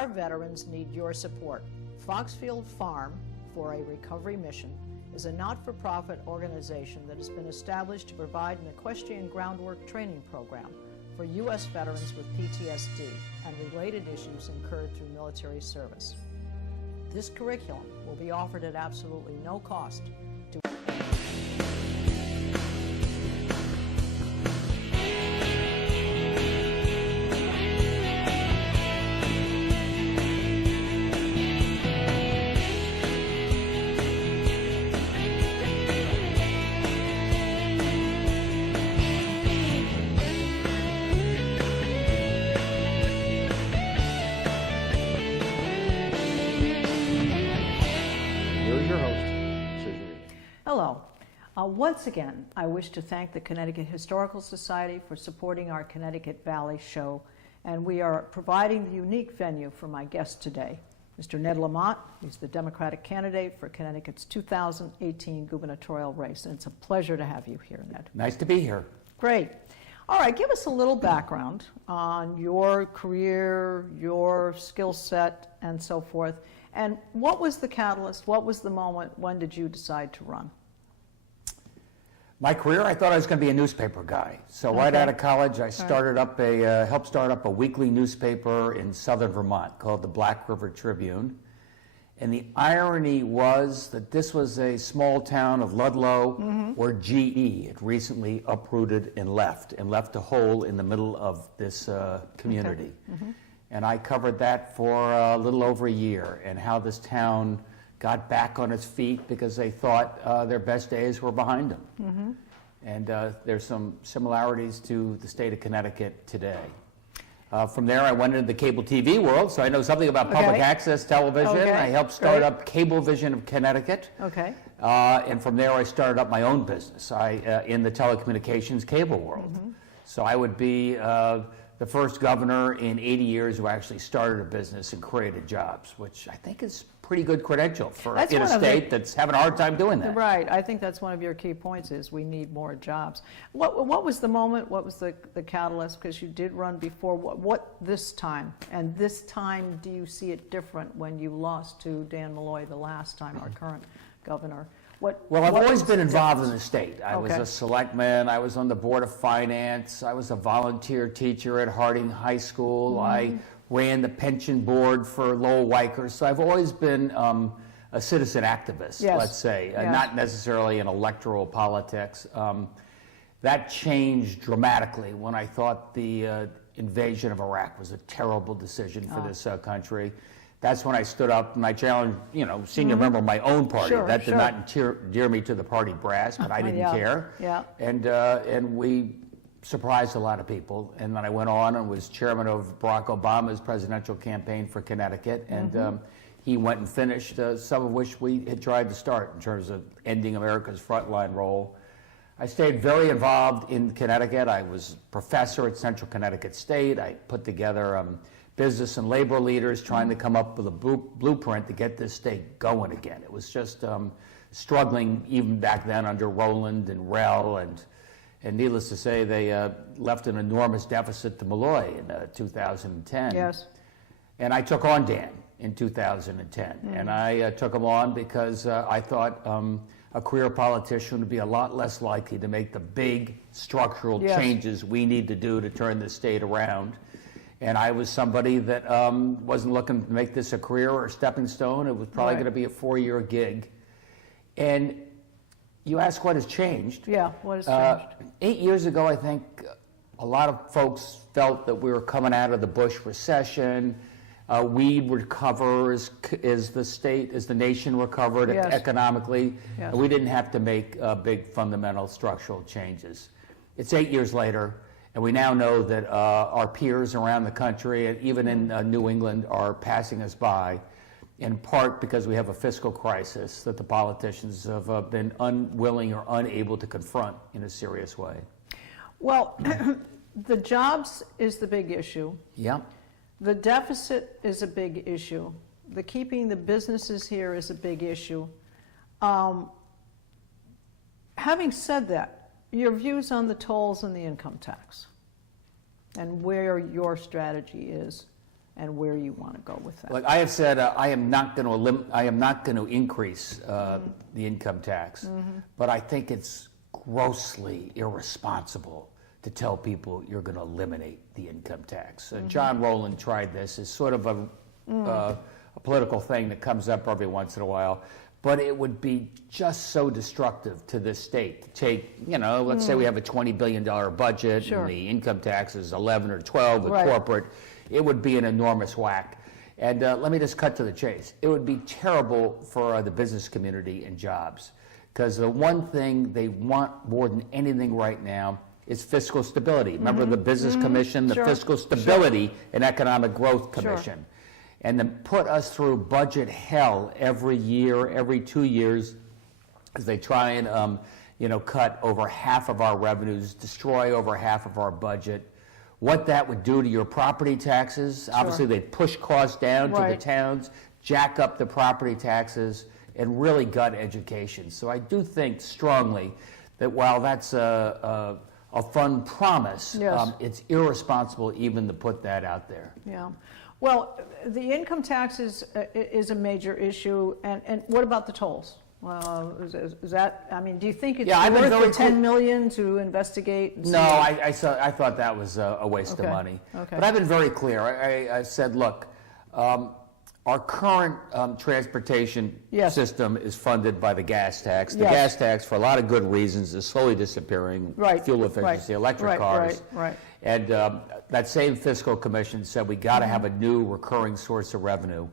Our veterans need your support. Foxfield Farm for a Recovery Mission is a not-for-profit organization that has been established to provide an equestrian groundwork training program for U.S. veterans with PTSD and related issues incurred through military service. This curriculum will be offered at absolutely no cost to Hello. Once again, I wish to thank the Connecticut Historical Society for supporting our Connecticut Valley show, and we are providing the unique venue for my guest today, Mr. Ned Lamont. He's the Democratic candidate for Connecticut's 2018 gubernatorial race, and it's a pleasure to have you here, Ned. Nice to be here. Great. All right, give us a little background on your career, your skill set, and so forth. And what was the catalyst? What was the moment? When did you decide to run? My career, I thought I was going to be a newspaper guy. So right out of college, I started up helped start up a weekly newspaper in southern Vermont called the Black River Tribune. And the irony was that this was a small town of Ludlow, where GE had recently uprooted and left a hole in the middle of this community. And I covered that for a little over a year, and how this town got back on its feet because they thought their best days were behind them. And there's some similarities to the state of Connecticut today. From there, I went into the cable TV world, so I know something about public access television. I helped start up Cablevision of Connecticut. And from there, I started up my own business in the telecommunications cable world. So I would be the first governor in 80 years who actually started a business and created jobs, which I think is pretty good credential for in a state that's having a hard time doing that. Right. I think that's one of your key points is we need more jobs. What was the moment? What was the catalyst? Because you did run before. What this time? And this time, do you see it different when you lost to Dan Malloy the last time, our current governor? Well, I've always been involved in the state. I was a selectman. I was on the Board of Finance. I was a volunteer teacher at Harding High School. I ran the pension board for Lowell Weicker. So I've always been a citizen activist, let's say, not necessarily in electoral politics. That changed dramatically when I thought the invasion of Iraq was a terrible decision for this country. That's when I stood up and I challenged, senior member of my own party. That did not endear me to the party brass, but I didn't care. And we surprised a lot of people. And then I went on and was chairman of Barack Obama's presidential campaign for Connecticut. And he went and finished some of which we had tried to start in terms of ending America's frontline role. I stayed very involved in Connecticut. I was professor at Central Connecticut State. I put together business and labor leaders trying to come up with a blueprint to get this state going again. It was just struggling even back then under Rowland and Rell, and needless to say, they left an enormous deficit to Malloy in 2010. And I took on Dan in 2010, and I took him on because I thought a career politician would be a lot less likely to make the big structural changes we need to do to turn this state around. And I was somebody that wasn't looking to make this a career or a stepping stone. It was probably going to be a 4-year gig. And you ask what has changed. What has changed? 8 years ago, I think a lot of folks felt that we were coming out of the Bush recession. We'd recover as the nation recovered economically. And we didn't have to make big fundamental structural changes. It's 8 years later. And we now know that our peers around the country, and even in New England, are passing us by, in part because we have a fiscal crisis that the politicians have been unwilling or unable to confront in a serious way. Well, the jobs is the big issue. The deficit is a big issue. The keeping the businesses here is a big issue. Having said that, your views on the tolls and the income tax and where your strategy is and where you want to go with that. Like I have said, I am not going to increase the income tax, but I think it's grossly irresponsible to tell people you're going to eliminate the income tax. John Rowland tried this as sort of a political thing that comes up every once in a while, but it would be just so destructive to this state to take, let's say we have a $20 billion budget and the income tax is 11 or 12 with corporate. It would be an enormous whack. And let me just cut to the chase. It would be terrible for the business community and jobs, because the one thing they want more than anything right now is fiscal stability. Remember the Business Commission, the Fiscal Stability and Economic Growth Commission. And then put us through budget hell every year, every 2 years, as they try and cut over half of our revenues, destroy over half of our budget. What that would do to your property taxes. Obviously, they'd push costs down to the towns, jack up the property taxes, and really gut education. So I do think strongly that while that's a fun promise, it's irresponsible even to put that out there. Yeah. Well, the income tax is a major issue, and what about the tolls? Is that, I mean, do you think it's worth the $10 million to investigate? No, I thought that was a waste of money. Okay. But I've been very clear. I said, look, our current transportation system is funded by the gas tax. The gas tax, for a lot of good reasons, is slowly disappearing. Fuel efficiency, electric cars. And that same fiscal commission said we got to have a new recurring source of revenue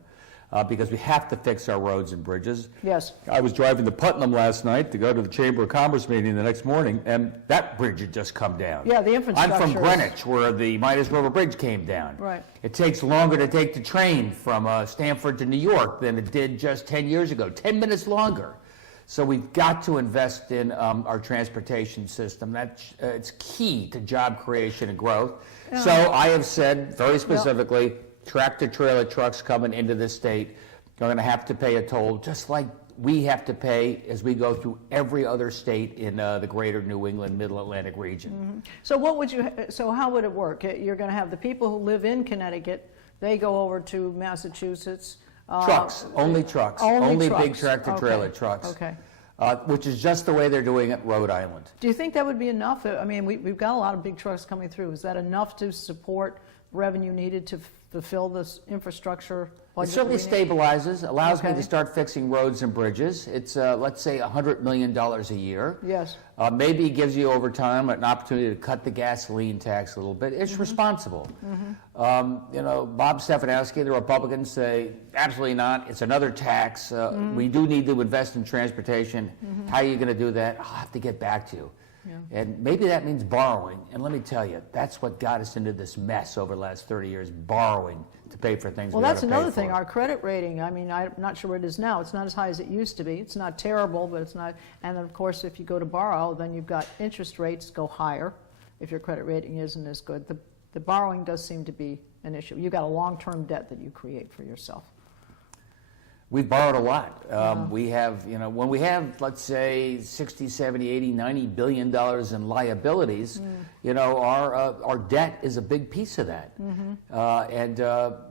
because we have to fix our roads and bridges. Yes. I was driving to Putnam last night to go to the Chamber of Commerce meeting the next morning, and that bridge had just come down. Yeah, the infrastructure. I'm from Greenwich, where the Midas River Bridge came down. Right. It takes longer to take the train from Stamford to New York than it did just 10 years ago, 10 minutes longer. So we've got to invest in our transportation system. It's key to job creation and growth. So I have said very specifically, tractor-trailer trucks coming into this state are going to have to pay a toll, just like we have to pay as we go through every other state in the greater New England, Middle Atlantic region. So how would it work? You're going to have the people who live in Connecticut, they go over to Massachusetts. Trucks, only trucks, only big tractor-trailer trucks. Okay. Which is just the way they're doing it at Rhode Island. Do you think that would be enough? I mean, we've got a lot of big trucks coming through. Is that enough to support revenue needed to fulfill this infrastructure budget? It certainly stabilizes, allows me to start fixing roads and bridges. It's, let's say, $100 million a year. Yes. Maybe it gives you over time an opportunity to cut the gasoline tax a little bit. It's responsible. Bob Stefanowski, the Republicans, say, absolutely not. It's another tax. We do need to invest in transportation. How are you going to do that? I'll have to get back to you. And maybe that means borrowing. And let me tell you, that's what got us into this mess over the last 30 years, borrowing to pay for things. Well, that's another thing, our credit rating. I mean, I'm not sure what it is now. It's not as high as it used to be. It's not terrible, but it's not. And then, of course, if you go to borrow, then you've got interest rates go higher if your credit rating isn't as good. The borrowing does seem to be an issue. You've got a long-term debt that you create for yourself. We've borrowed a lot. We have, when we have, let's say, 60, 70, 80, 90 billion dollars in liabilities, our debt is a big piece of that. And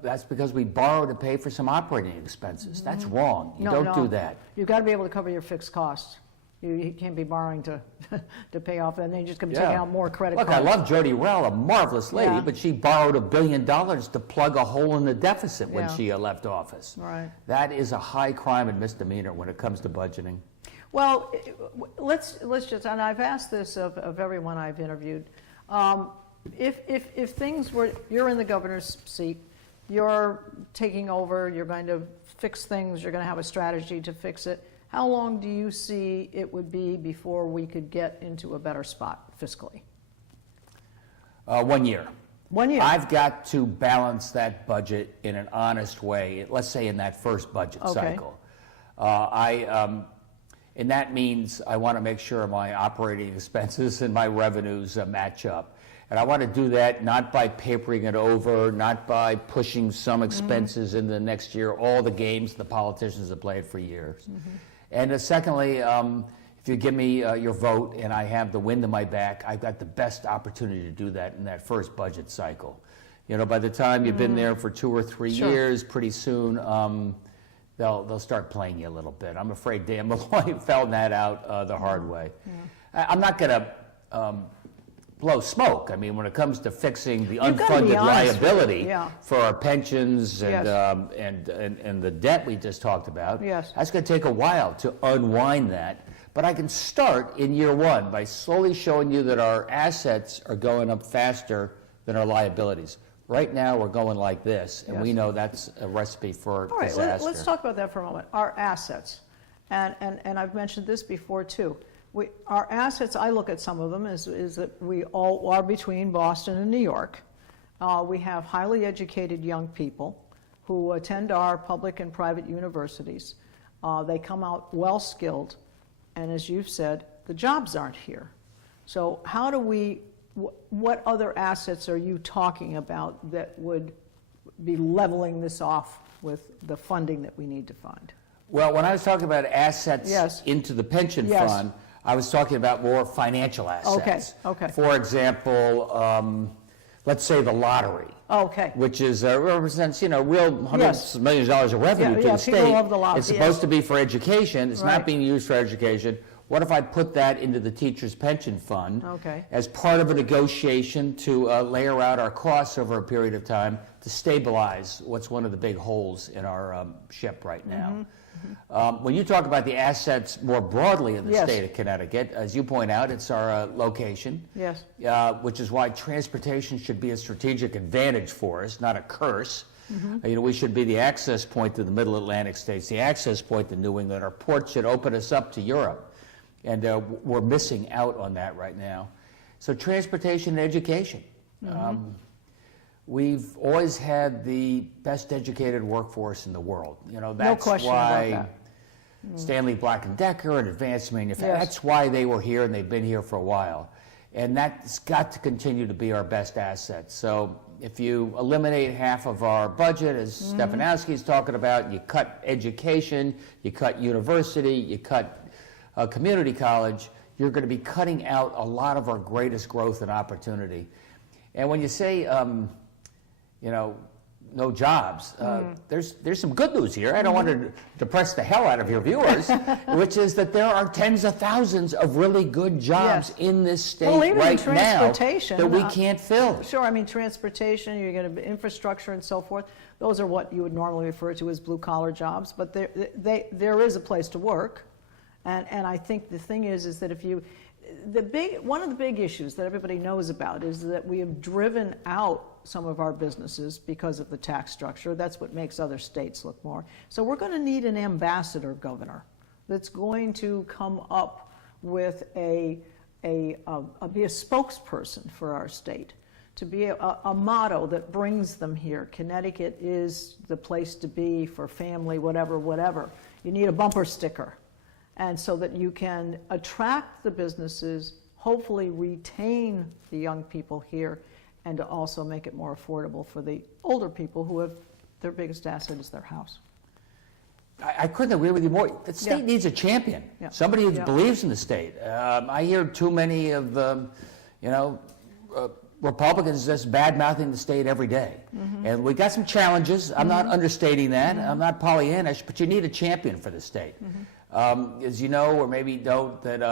that's because we borrow to pay for some operating expenses. That's wrong. You don't do that. You've got to be able to cover your fixed costs. You can't be borrowing to pay off, and then you're just going to be taking out more credit cards. Look, I love Jody Rell, a marvelous lady, but she borrowed $1 billion to plug a hole in the deficit when she left office. Right. That is a high crime and misdemeanor when it comes to budgeting. Well, let's just, and I've asked this of everyone I've interviewed, if things were, you're in the governor's seat, you're taking over, you're going to fix things, you're going to have a strategy to fix it. How long do you see it would be before we could get into a better spot fiscally? 1 year. 1 year. I've got to balance that budget in an honest way, let's say in that first budget cycle. And that means I want to make sure my operating expenses and my revenues match up. And I want to do that not by papering it over, not by pushing some expenses into the next year, all the games the politicians have played for years. And secondly, if you give me your vote and I have the wind in my back, I've got the best opportunity to do that in that first budget cycle. You know, by the time you've been there for 2 or 3 years, pretty soon they'll start playing you a little bit. I'm afraid Dan Malloy found that out the hard way. I'm not going to blow smoke. I mean, when it comes to fixing the unfunded liability for our pensions and the debt we just talked about, that's going to take a while to unwind that. But I can start in year one by slowly showing you that our assets are going up faster than our liabilities. Right now, we're going like this, and we know that's a recipe for disaster. All right, let's talk about that for a moment. Our assets, and I've mentioned this before too. Our assets, I look at some of them, is that we all are between Boston and New York. We have highly educated young people who attend our public and private universities. They come out well-skilled, and as you've said, the jobs aren't here. So how do we, what other assets are you talking about that would be leveling this off with the funding that we need to fund? Well, when I was talking about assets into the pension fund, I was talking about more financial assets. Okay. For example, let's say the lottery. Which is represents, you know, real hundreds of millions of dollars of revenue to the state. People love the lottery. It's supposed to be for education. It's not being used for education. What if I put that into the teacher's pension fund as part of a negotiation to layer out our costs over a period of time to stabilize what's one of the big holes in our ship right now? When you talk about the assets more broadly in the state of Connecticut, as you point out, it's our location, which is why transportation should be a strategic advantage for us, not a curse. You know, we should be the access point to the Middle Atlantic states, the access point to New England. Our ports should open us up to Europe, and we're missing out on that right now. So transportation and education. We've always had the best educated workforce in the world. You know, that's why Stanley Black & Decker and Advanced Manufacturing, that's why they were here, and they've been here for a while. And that's got to continue to be our best asset. So if you eliminate half of our budget, as Stefanowski's talking about, you cut education, you cut university, you cut community college, you're going to be cutting out a lot of our greatest growth and opportunity. And when you say, you know, no jobs, there's some good news here. I don't want to depress the hell out of your viewers, which is that there are tens of thousands of really good jobs in this state right now that we can't fill. Sure, I mean, transportation, you're going to infrastructure and so forth. Those are what you would normally refer to as blue-collar jobs, but there is a place to work. And I think the thing is that if you, one of the big issues that everybody knows about is that we have driven out some of our businesses because of the tax structure. That's what makes other states look more. So we're going to need an ambassador governor that's going to come up with be a spokesperson for our state, to be a motto that brings them here. Connecticut is the place to be for family, whatever. You need a bumper sticker. And so that you can attract the businesses, hopefully retain the young people here, and to also make it more affordable for the older people who have their biggest asset is their house. I couldn't agree with you more. The state needs a champion, somebody who believes in the state. I hear too many of the, Republicans just bad-mouthing the state every day. And we got some challenges. I'm not understating that. I'm not Pollyannish, but you need a champion for the state. As you know, or maybe don't, that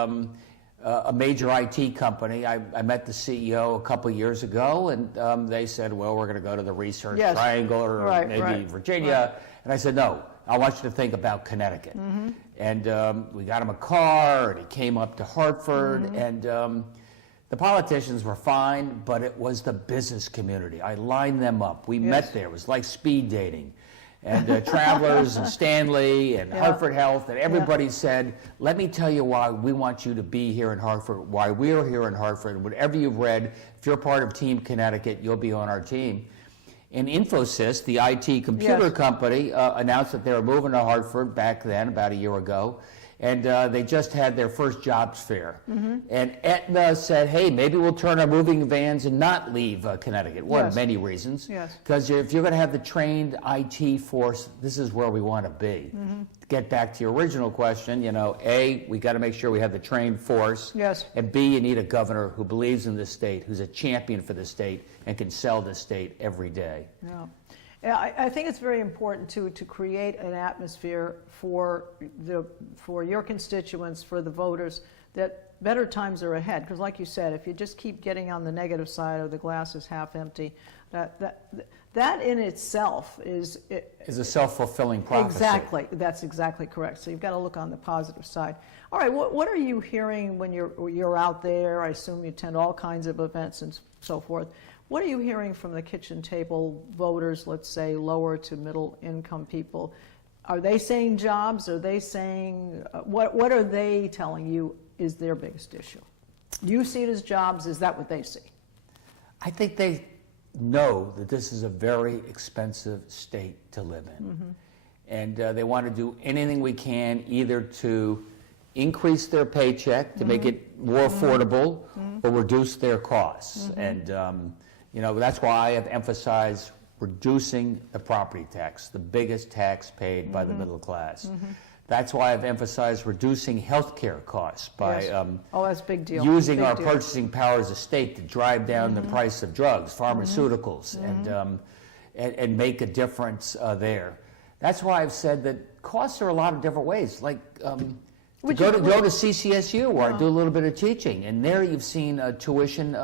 a major IT company, I met the CEO a couple of years ago, and they said, well, we're going to go to the Research Triangle or maybe Virginia. And I said, no, I want you to think about Connecticut. And we got him a car, and he came up to Hartford, and the politicians were fine, but it was the business community. I lined them up. We met there. It was like speed dating. And Travelers and Stanley and Hartford Health, and everybody said, let me tell you why we want you to be here in Hartford, why we're here in Hartford. And whatever you've read, if you're part of Team Connecticut, you'll be on our team. And Infosys, the IT computer company, announced that they were moving to Hartford back then, about a year ago. And they just had their first jobs fair. And Aetna said, hey, maybe we'll turn our moving vans and not leave Connecticut. One of many reasons. Because if you're going to have the trained IT force, this is where we want to be. To get back to your original question, you know, A, we got to make sure we have the trained force. And B, you need a governor who believes in the state, who's a champion for the state, and can sell the state every day. Yeah, I think it's very important to create an atmosphere for your constituents, for the voters, that better times are ahead. Because like you said, if you just keep getting on the negative side of the glass is half empty, that in itself is a self-fulfilling prophecy. Exactly, that's exactly correct. So you've got to look on the positive side. All right, what are you hearing when you're out there? I assume you attend all kinds of events and so forth. What are you hearing from the kitchen table voters, let's say lower to middle income people? Are they saying jobs? Are they saying, what are they telling you is their biggest issue? Do you see it as jobs? Is that what they see? I think they know that this is a very expensive state to live in. And they want to do anything we can either to increase their paycheck to make it more affordable or reduce their costs. And you know, that's why I have emphasized reducing the property tax, the biggest tax paid by the middle class. That's why I've emphasized reducing health care costs by that's a big deal. Using our purchasing power as a state to drive down the price of drugs, pharmaceuticals, and make a difference there. That's why I've said that costs are a lot of different ways. Like go to CCSU where I do a little bit of teaching, and there you've seen tuition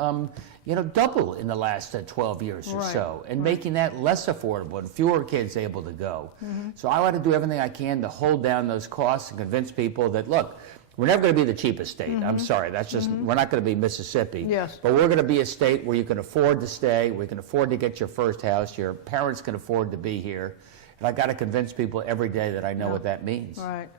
you know, double in the last 12 years or so, and making that less affordable and fewer kids able to go. So I want to do everything I can to hold down those costs and convince people that, look, we're never going to be the cheapest state. I'm sorry, that's just, we're not going to be Mississippi. But we're going to be a state where you can afford to stay, where you can afford to get your first house, your parents can afford to be here. And I got to convince people every day that I know what that means. Right.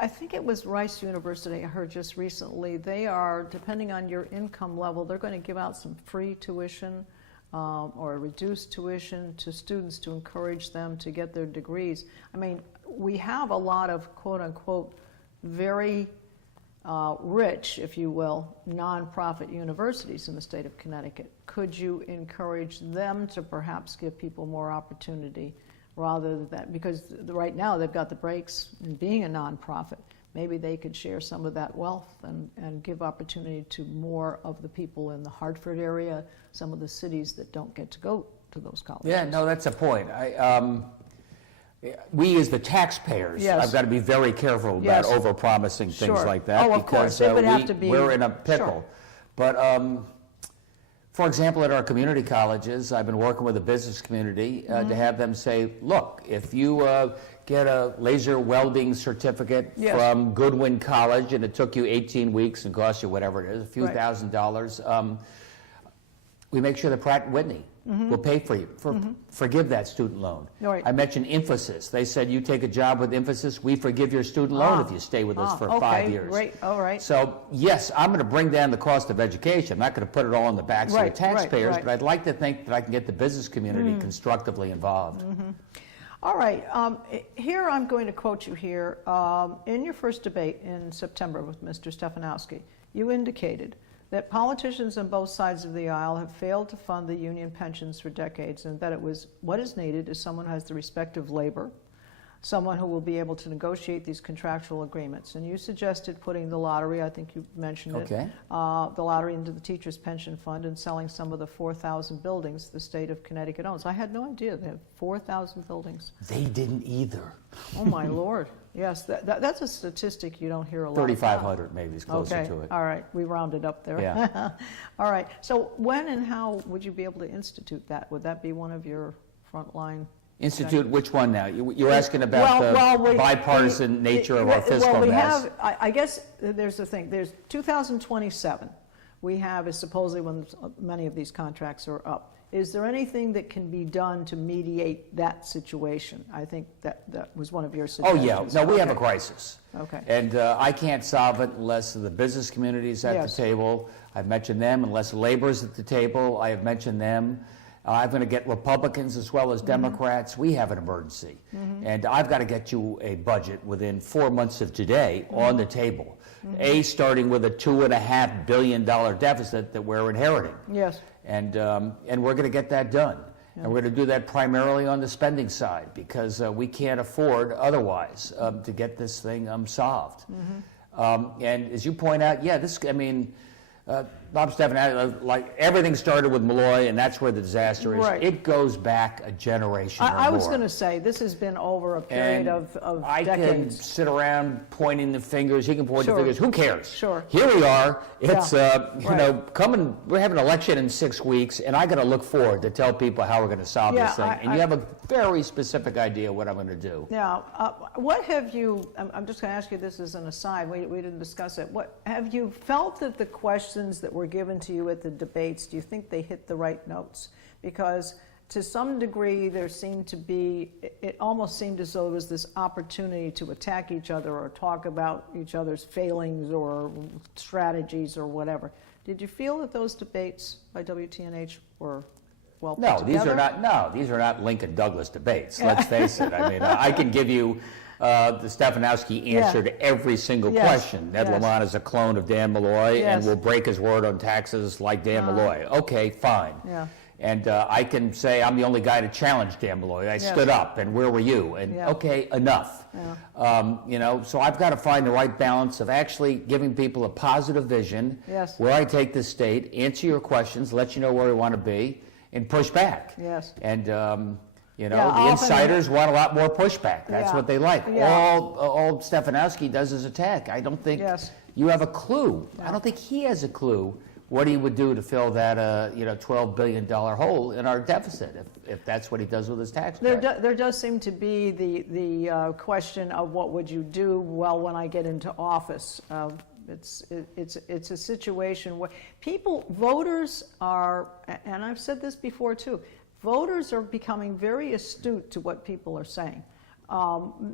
I think it was Rice University, I heard just recently, they are, depending on your income level, they're going to give out some free tuition or reduced tuition to students to encourage them to get their degrees. I mean, we have a lot of quote-unquote very rich, if you will, nonprofit universities in the state of Connecticut. Could you encourage them to perhaps give people more opportunity rather than that? Because right now they've got the breaks in being a nonprofit. Maybe they could share some of that wealth and give opportunity to more of the people in the Hartford area, some of the cities that don't get to go to those colleges. Yeah, no, that's a point. We as the taxpayers, I've got to be very careful about overpromising things like that, because we're in a pickle. But for example, at our community colleges, I've been working with the business community to have them say, look, if you get a laser welding certificate from Goodwin College and it took you 18 weeks and cost you whatever it is, a few $1,000s, we make sure that Pratt & Whitney will pay for you, forgive that student loan. I mentioned Infosys. They said, you take a job with Infosys, we forgive your student loan if you stay with us for 5 years. Great. All right. So, yes, I'm going to bring down the cost of education. I'm not going to put it all on the backs of the taxpayers, but I'd like to think that I can get the business community constructively involved. All right. Here I'm going to quote you here. In your first debate in September with Mr. Stefanowski, you indicated that politicians on both sides of the aisle have failed to fund the union pensions for decades, and that what is needed is someone who has the respect of labor, someone who will be able to negotiate these contractual agreements. And you suggested putting the lottery, I think you mentioned it, the lottery into the teachers' pension fund and selling some of the 4,000 buildings the state of Connecticut owns. I had no idea they have 4,000 buildings. They didn't either. Oh my Lord. Yes, that's a statistic you don't hear a lot. 3,500 maybe is closer to it. All right, we rounded up there. Yeah. All right, so when and how would you be able to institute that? Would that be one of your frontline? Institute which one now? You're asking about the bipartisan nature of our fiscal mess. I guess there's the thing. There's 2027. We have is supposedly when many of these contracts are up. Is there anything that can be done to mediate that situation? I think that was one of your suggestions. Oh, yeah. No, we have a crisis. Okay. And I can't solve it unless the business community is at the table. I've mentioned them. Unless labor is at the table, I have mentioned them. I'm going to get Republicans as well as Democrats. We have an emergency. And I've got to get you a budget within 4 months of today on the table. Starting with a $2.5 billion deficit that we're inheriting. Yes. And we're going to get that done. And we're going to do that primarily on the spending side because we can't afford otherwise to get this thing solved. And as you point out, Bob Stefanowski, like everything started with Malloy, and that's where the disaster is. Right. It goes back a generation or more. I was going to say, this has been over a period of I decades. can sit around pointing the fingers. He can point the Sure. fingers. Who cares? Sure. Here we are. It's, Right. we're having an election in 6 weeks, and I got to look forward to tell people how we're going to solve this thing. And you have a very specific idea what I'm going to do. Now, what have you, I'm just going to ask you this as an aside, we didn't discuss it. What have you felt that the questions that were given to you at the debates, do you think they hit the right notes? Because to some degree there seemed to be, it almost seemed as though there was this opportunity to attack each other or talk about each other's failings or strategies or whatever. Did you feel that those debates by WTNH were well put together? These are not Lincoln Douglas debates, let's face it. I mean, I can give you the Stefanowski answered every single question. Ned Lamont is a clone of Dan Malloy and will break his word on taxes like Dan Malloy. Okay, fine. And I can say I'm the only guy to challenge Dan Malloy. I stood up, and where were you? And okay, enough. So I've got to find the right balance of actually giving people a positive vision where I take the state, answer your questions, let you know where we want to be, and push back. And the insiders want a lot more pushback. That's what they like. All Stefanowski does is attack. I don't think you have a clue. I don't think he has a clue what he would do to fill that $12 billion hole in our deficit if that's what he does with his tax cut. There does seem to be the question of what would you do when I get into office. It's a situation where voters are, and I've said this before too, voters are becoming very astute to what people are saying.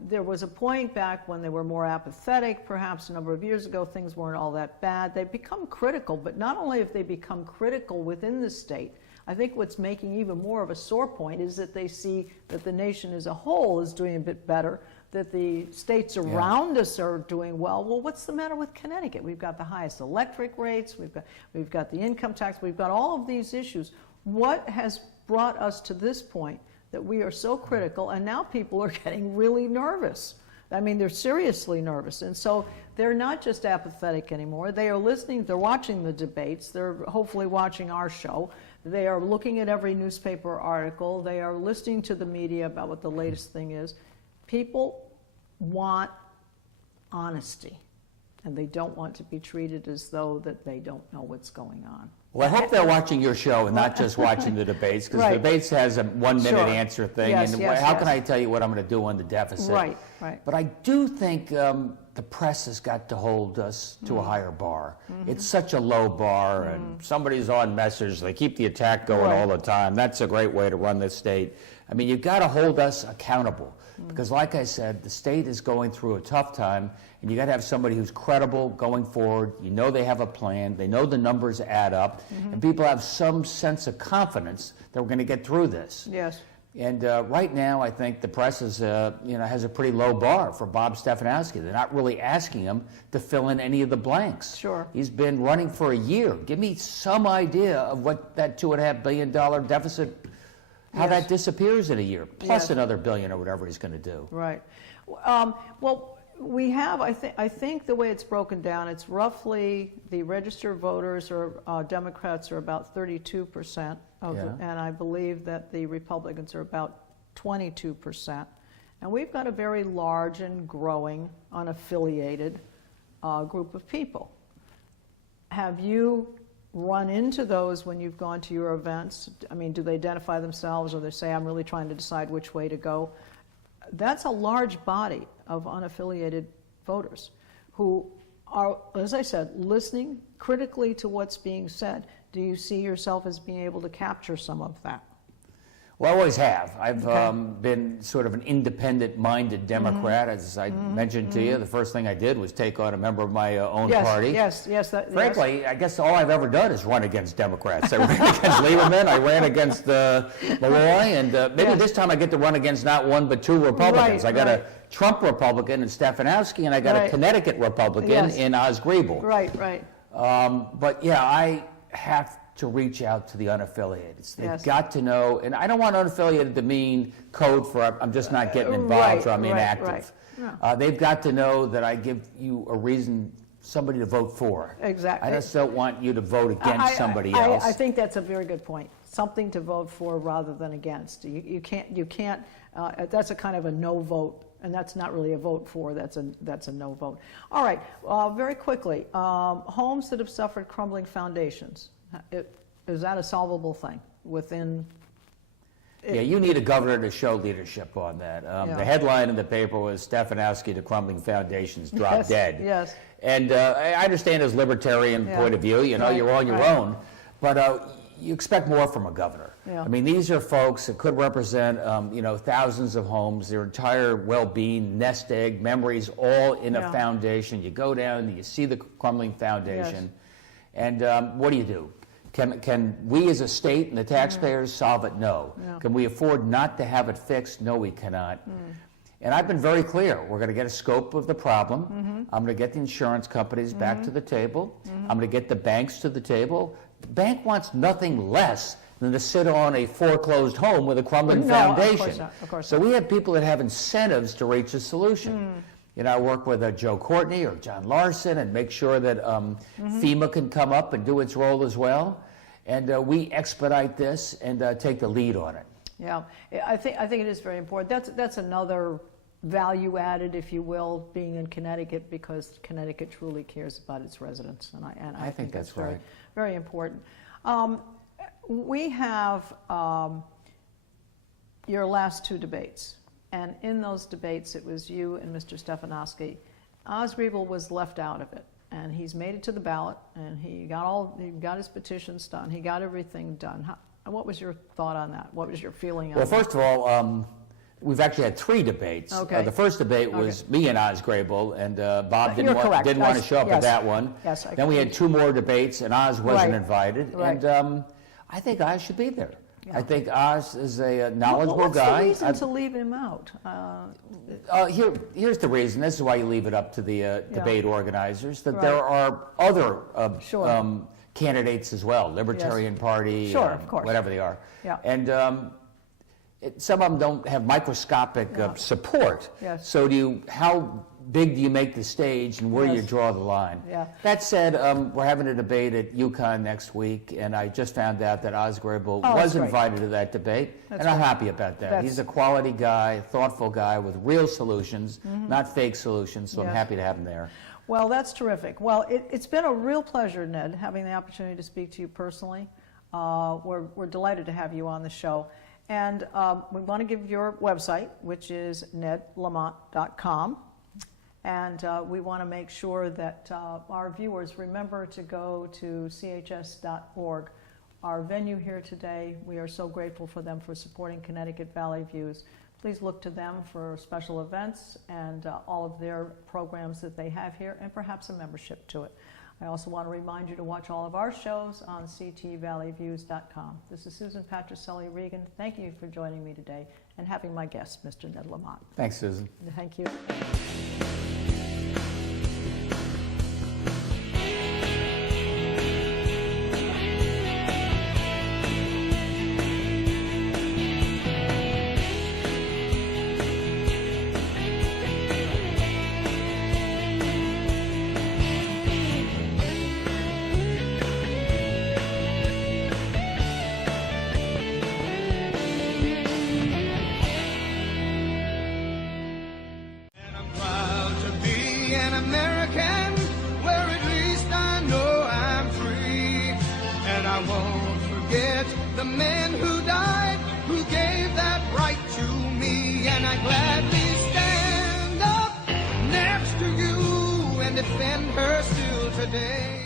There was a point back when they were more apathetic, perhaps a number of years ago, things weren't all that bad. They've become critical, but not only have they become critical within the state, I think what's making even more of a sore point is that they see that the nation as a whole is doing a bit better, that the states around us are doing well. Well, what's the matter with Connecticut? We've got the highest electric rates, we've got the income tax, we've got all of these issues. What has brought us to this point that we are so critical, and now people are getting really nervous? I mean, they're seriously nervous. And so they're not just apathetic anymore. They are listening, they're watching the debates, they're hopefully watching our show. They are looking at every newspaper article. They are listening to the media about what the latest thing is. People want honesty, and they don't want to be treated as though that they don't know what's going on. Well, I hope they're watching your show and not just watching the debates, because the debates has a 1 minute answer thing, how can I tell you what I'm going to do on the deficit? Right. But I do think the press has got to hold us to a higher bar. It's such a low bar, and somebody's on message. They keep the attack going all the time. That's a great way to run this state. I mean, you've got to hold us accountable, because like I said, the state is going through a tough time, and you got to have somebody who's credible going forward. You know they have a plan. They know the numbers add up, and people have some sense of confidence that we're going to get through this. Yes. And right now, I think the press is, has a pretty low bar for Bob Stefanowski. They're not really asking him to fill in any of the blanks. Sure. He's been running for a year. Give me some idea of what that $2.5 billion deficit, how that disappears in a year, plus another billion or whatever he's going to do. Right. Well, we have, I think the way it's broken down, it's roughly the registered voters or Democrats are about 32%, and I believe that the Republicans are about 22%. And we've got a very large and growing unaffiliated group of people. Have you run into those when you've gone to your events? I mean, do they identify themselves, or they say, I'm really trying to decide which way to go? That's a large body of unaffiliated voters who are, as I said, listening critically to what's being said. Do you see yourself as being able to capture some of that? Well, I always have. I've been sort of an independent-minded Democrat. As I mentioned to you, the first thing I did was take on a member of my own party. Yes. Frankly, I guess all I've ever done is run against Democrats. I ran against Lieberman, I ran against Malloy, and maybe this time I get to run against not one but two Republicans. I got a Trump Republican in Stefanowski, and I got a Connecticut Republican in Oz Griebel. Right. But yeah, I have to reach out to the unaffiliated. They've got to know, and I don't want unaffiliated to mean code for I'm just not getting involved or I'm inactive. Yeah. They've got to know that I give you a reason, somebody to vote for. Exactly. I just don't want you to vote against somebody else. I think that's a very good point. Something to vote for rather than against. You can't. That's a kind of a no vote. And that's not really a vote for, that's a no vote. All right, very quickly, homes that have suffered crumbling foundations, is that a solvable thing within? Yeah, you need a governor to show leadership on that. The headline in the paper was Stefanowski to crumbling foundations drop dead. Yes. And I understand his libertarian point of view, you're on your own, but you expect more from a governor. Yeah. I mean, these are folks that could represent, thousands of homes, their entire well-being, nest egg, memories, all in a foundation. You go down, you see the crumbling foundation, and what do? Can we as a state and the taxpayers solve it? No. Can we afford not to have it fixed? No, we cannot. And I've been very clear. We're going to get a scope of the problem. I'm going to get the insurance companies back to the table. I'm going to get the banks to the table. The bank wants nothing less than to sit on a foreclosed home with a crumbling foundation. Of course so we have people that have incentives to reach a solution. I work with Joe Courtney or John Larson and make sure that FEMA can come up and do its role as well. And we expedite this and take the lead on it. Yeah, I think it is very important. That's another value added, if you will, being in Connecticut, because Connecticut truly cares about its residents, and I think that's very, very important. We have your last two debates, and in those debates, it was you and Mr. Stefanowski. Oz Griebel was left out of it, and he's made it to the ballot, and he got his petitions done. He got everything done. What was your thought on that? What was your feeling on that? Well, first of all, we've actually had three debates. The first debate was me and Oz Griebel, and Bob didn't want to show up at that one. Then we had two more debates, and Oz wasn't invited. And I think Oz should be there. I think Oz is a knowledgeable guy. What's the reason to leave him out? Here's the reason. This is why you leave it up to the debate organizers, that there are other candidates as well, Libertarian Party, of course, whatever they are. And some of them don't have microscopic support. So how big do you make the stage, and where do you draw the line? That said, we're having a debate at UConn next week, and I just found out that Oz Griebel was invited to that debate, and I'm happy about that. He's a quality guy, thoughtful guy with real solutions, not fake solutions, so I'm happy to have him there. Well, that's terrific. Well, it's been a real pleasure, Ned, having the opportunity to speak to you personally. We're delighted to have you on the show. And we want to give your website, which is nedlamont.com. And we want to make sure that our viewers remember to go to chs.org. Our venue here today, we are so grateful for them for supporting Connecticut Valley Views. Please look to them for special events and all of their programs that they have here, and perhaps a membership to it. I also want to remind you to watch all of our shows on ctvalleyviews.com. This is Susan Patricelli-Regan. Thank you for joining me today and having my guest, Mr. Ned Lamont. Thanks, Susan. Thank you. The men who died, who gave that right to me, and I gladly stand up next to you and defend her still today.